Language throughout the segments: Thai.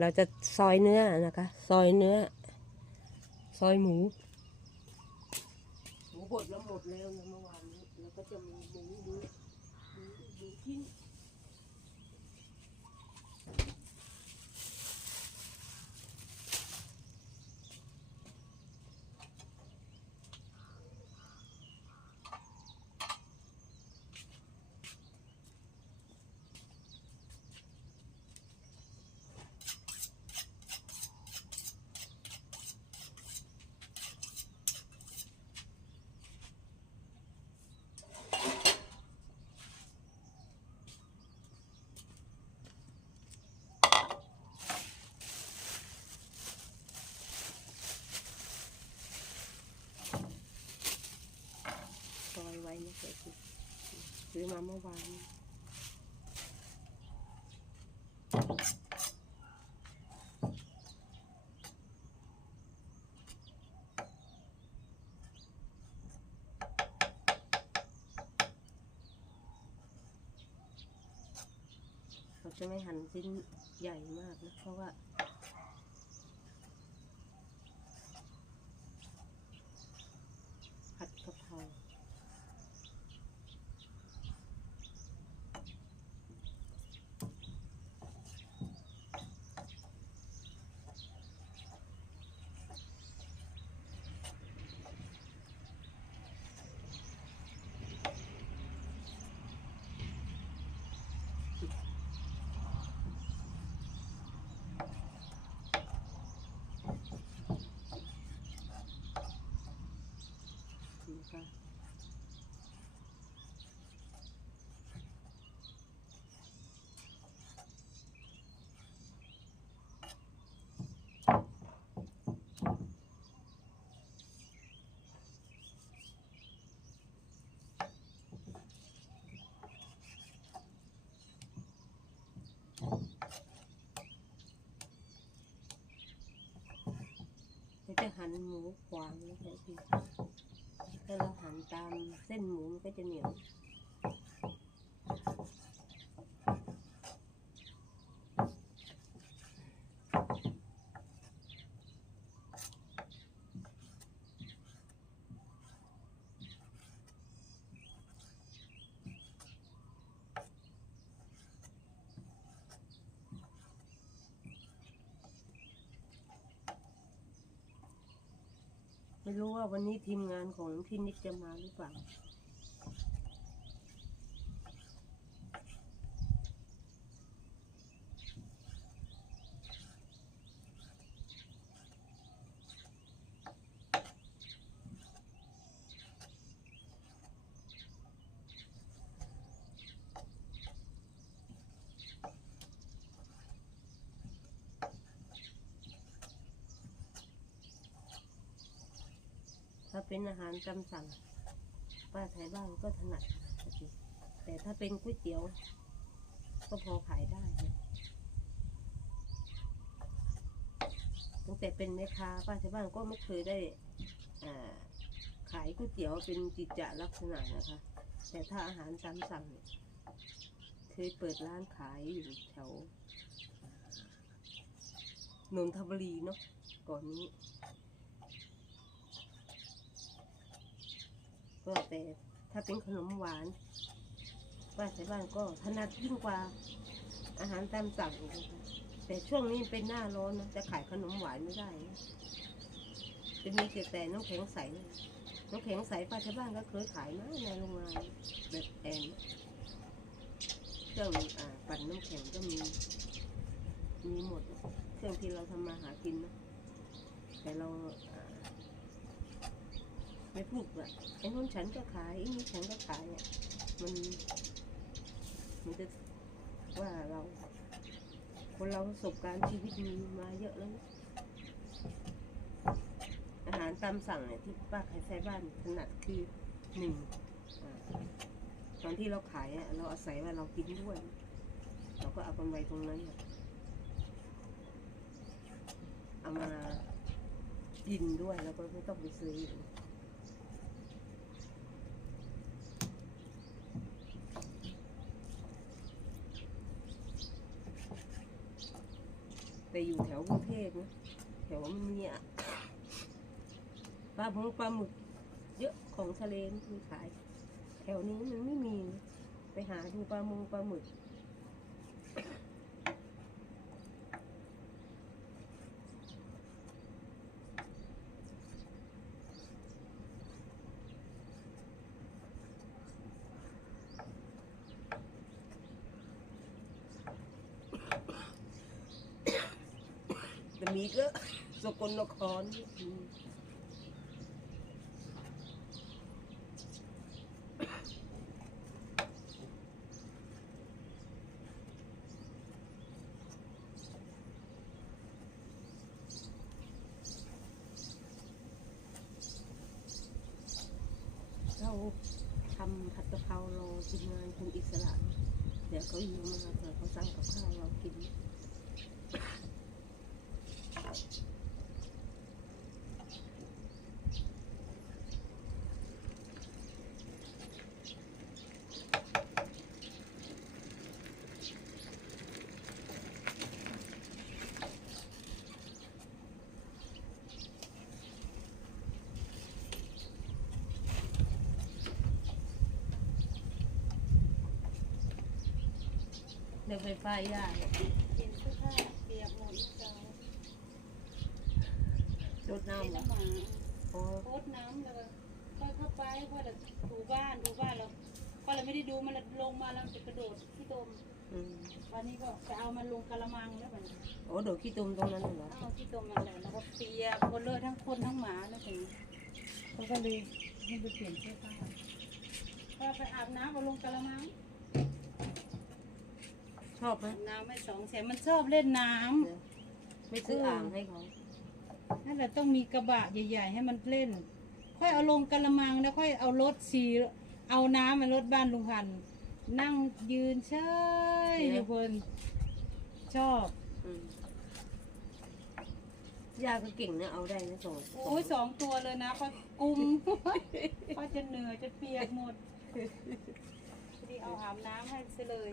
เราจะซอยเนื้อนะคะ ซอยเนื้อ ซอยหมู หมูบดแล้วหมดแล้วนะเมื่อวานนี้แล้วก็จะมีหมูหมูหมูชิ้น ซ อยไว้นะเกิดซื้อมาเมื่อวานเราจะไม่หั่นชิ้นใหญ่มากนะเพราะว่า หั่นหมูขวางนะคะพี่ถ้าเราหั่นตามเส้นหมูมันก็จะเหนียว ไม่รู้ว่าวันนี้ทีมงานของพี่นิกจะมาหรือเปล่า เป็นอาหารจำสั่งป้าไทยบ้านก็ถนัดทีแต่ถ้าเป็นก๋วยเตี๋ยว ก็พอขายได้นะตั้งแต่เป็นแม่ค้าป้าไทยบ้านก็ไม่เคยได้ขายก๋วยเตี๋ยวเป็นกิตจจลักษณะนะคะ แต่ถ้าอาหารตามสั่งเนี่ยเคยเปิดร้านขายอยู่แถวนนทบุรีเนาะก่อนนี้ ก็แต่ถ้าเป็นขนมหวานป้าใช้บ้านก็ถนัดยิ่งกว่าอาหารตามสั่งนะคะแต่ช่วงนี้เป็นหน้าร้อนนะจะขายขนมหวานไม่ได้นะจะมีแต่แต่น้ำแข็งใสนะน้ำแข็งใสป้าใช้บ้านก็เคยขายนะในโรงงานแบบแอนเครื่องอ่าปั่นน้ำแข็งก็มี มีหมดนะเครื่องที่เราทำมาหากินนะแต่เรา ไม่พูดว่าไอ้นู้นฉันก็ขายไอ้นี้ฉันก็ขายอะมันมันจะว่าเรา คนเราประสบการณ์ชีวิตมีมาเยอะแล้วนะอาหารตามสั่งเนี่ยที่ป้าขายใช้บ้านถนัดคือหนึ่งอตอนที่เราขายอะเราอาศัยว่าเรากินด้วย เราก็เอากำไรตรงนั้นน่ะเอามากินด้วยแล้วก็ไม่ต้องไปซื้อ แต่ แต่ อยู่แถวกรุงเทพนะแถวมันมีอะปลาพงปลาหมึกเยอะของทะเลมีขาย แถวนี้มันไม่มี ไปหาดูปลามงปลาหมึก แต่มีก็สกลนครเราทำผัดกะเพราเรอทีมงานคุณอิสระ เดี๋ยวเขาหิวมาเดี๋ยวเขาสั่งกับข้าวเรากิน เดี๋ยวไฟฟ้าเห็นเสื้อผ้าเปียกหมดเมื่อเช้ารดน้ำเหรอโอ้โคตรน้ำแล้วก็ค่อยเข้าไปค่อยจะถูบ้านถูบ้านแล้วก็เลยไม่ได้ดูมันลงมาแล้วจะกระโดดที่ตมอืมวันนี้ก็ไปเอามันลงกระมังแล้วมันโอ้โดดขี้ตุ่มตรงนั้นเหรอเอาที่ตมมาแล้วแล้วก็เปียกคนเลยทั้งคนทั้งหมาแล้วถึงเขาก็เลยให้ไปเปลี่ยนเสื้อผ้าก็ไปอาบน้ำเอาลงกระมัง ชอบไหมอาบน้ำไม่สองแสนมันชอบเล่นน้ำเนี่ยไม่ซื้ออ่างให้เขานั่นแหละต้องมีกระบะใหญ่ ๆ ให้มันเล่น ค่อยเอาลงกระมังแล้วค่อยเอารถสีเอาน้ำมารถบ้านลุงพันธุ์นั่งยืนเฉยอยู่บนชอบอืมย่าก็เก่งนะเอาได้นะสองโอ้ยสองตัวเลยนะค่อยกุมค่อยจะเหนื่อยจะเปียกหมดดีเอาอาบน้ำให้ซะเลย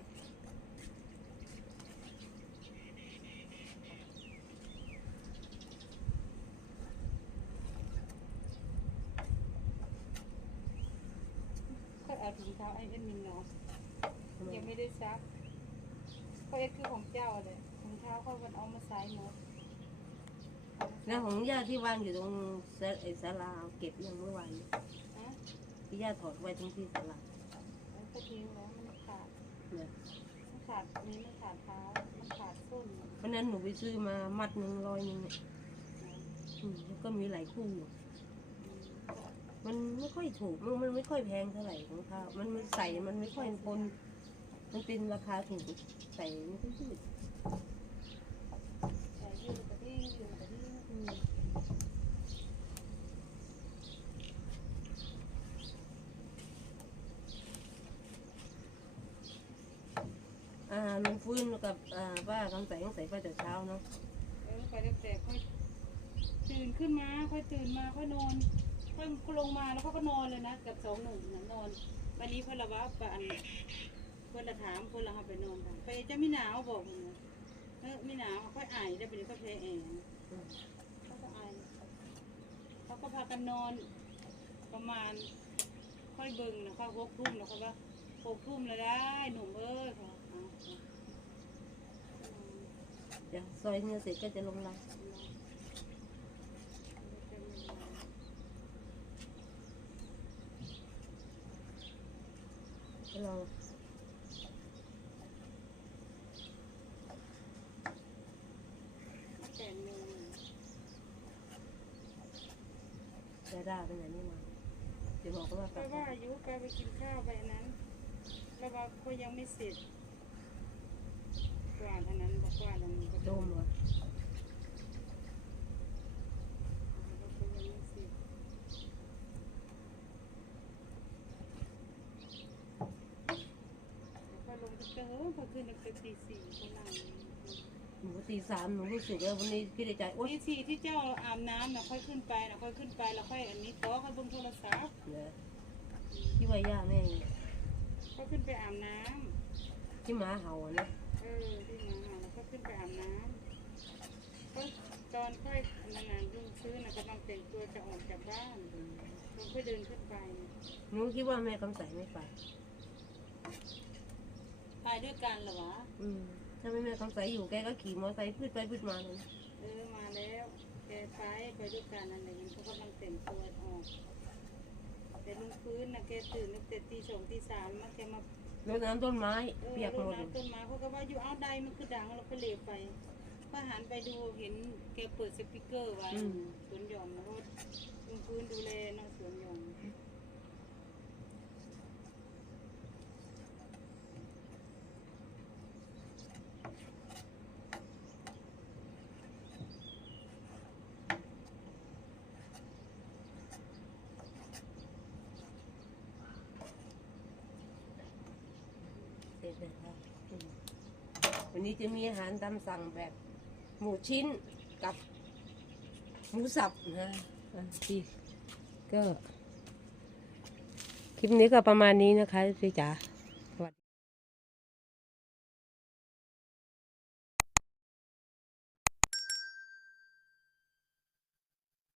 ค่อยเอาถุงเท้าไอ้เอ็นมินเนาะยังไม่ได้ซักก็เอ็กคือของเจ้าเลยถุงเท้าเขามันเอามาใส่หมดแล้วของย่าที่วางอยู่ตรงศาไอ้ศาลาเก็บยังเมื่อวานนี้นะที่ย่าถอดไว้ตรงที่ศาลาแล้วก็ทิ้งแล้วมันขาดเนี่ยมันขาดนี้มันขาดเท้ามันขาดส้นเพราะนั้นหนูไปซื้อมามัดหนึ่งร้อยหนึงเนี่ยอืมแล้วก็มีหลายคู่อยู่ มันไม่ค่อยถูกมันมันไม่ค่อยแพงเท่าไหร่ของเขามันมันใส่มันไม่ค่อยปนมันเป็นราคาถูกใส่ไม่ค่อยยืดแต่ยืดกระดิ่งยืดกระดิ่งอืมอ่าลุงฟื้นกับอ่าป้าคำใส่ต้องใส่ไฟแต่เช้าเนาะ แล้วค่อยตั้งแต่ค่อยตื่นขึ้นมาค่อยตื่นมาค่อยนอน ค่อยลงมาแล้วเขาก็นอนเลยนะกับสองหนุ่มนะนอน วันนี้เพื่อนละว่าปันเพื่อนละถามเพื่อนละเอาไปนอนกันไปจะไม่หนาวบอกมันนะเออไม่หนาวค่อยไอได้ไปเดี๋ยวก็เพลแอร์อืมเขาก็ไอเขาก็พากันนอนประมาณ ค่อยเบิ่งนะเขาหกทุ่มนะเขาว่าหกทุ่มแล้วได้หนุ่มเอ้ยเขาเอเอาเดี๋ยวซอยเนื้อเสร็จก็จะลงไลน์ให้เรา แปดโมง จะได้ไปไหนไม่มาเดี๋ยวบอกเขาว่าเพกลับราะว่าอายุแกไปกินข้าวไปนั้น แล้วว่าก็ยังไม่เสร็จกวาดอันนั้นบอกกวาดอันนี้ก็โดมเหรอก็ยังไม่เสร็จพอลงจะเจอพอขึ้นตั้งแต่ตีสี่เขานั่งห หนูตีสามหนูรู้สึกว่าวันนี้คิดใใจโอ้ยทีสี่ที่เจ้าอาบน้ำนะค่อยขึ้นไปนะค่อยขึ้นไปแล้วค่อยอันนี้ต้อค่อยเบิ่งโทรศัพท์เหรอที่ว่าย่าแม่ก็ขึ้นไปอาบน้ที่หมาเห่าอะนะำเออที่หมาเห่าแล้วก็ขึ้นไปอาบน้ำก็ตอนค่อยนานๆรุ่งขึ้นนะก็ต้องเปลี่ยนตัวจะออกจากบ้านเราค่อยเดินขึ้นไป หนูคิดว่าแม่คำใสไม่ไป ไปด้วยกันเหรอวะอืม ถ้าไม่แม่คำใสอยู่แกก็ขี่มอเตอร์ไซค์พืดไปพืดมาเลยนะเออมาแล้วแกไปไปด้วยกันนั่นแหละมันเขากำลังแต่งตัวออกแต่ลุงพื้นนะแกตื่นตั้งแต่ตีสองตีสามมาแกมารดน้ำต้นไม้เออเปียกรหมดดน้ำต้นไม้เขาก็ว่าอยู่เอาใดมันคือดังเราก็เลยไปก็หันไปดูเห็นแกเปิดสปีกเกอร์ไว้สวนหย่อมรถลุงพื้นดูแลเนาะสวนหย่อม เสร็จแล้วค่ะอืมวันนี้จะมีอาหารตามสั่งแบบหมูชิ้นกับหมูสับนะอะพี่ก็ คลิปนี้ก็ประมาณนี้นะคะพี่จ๋า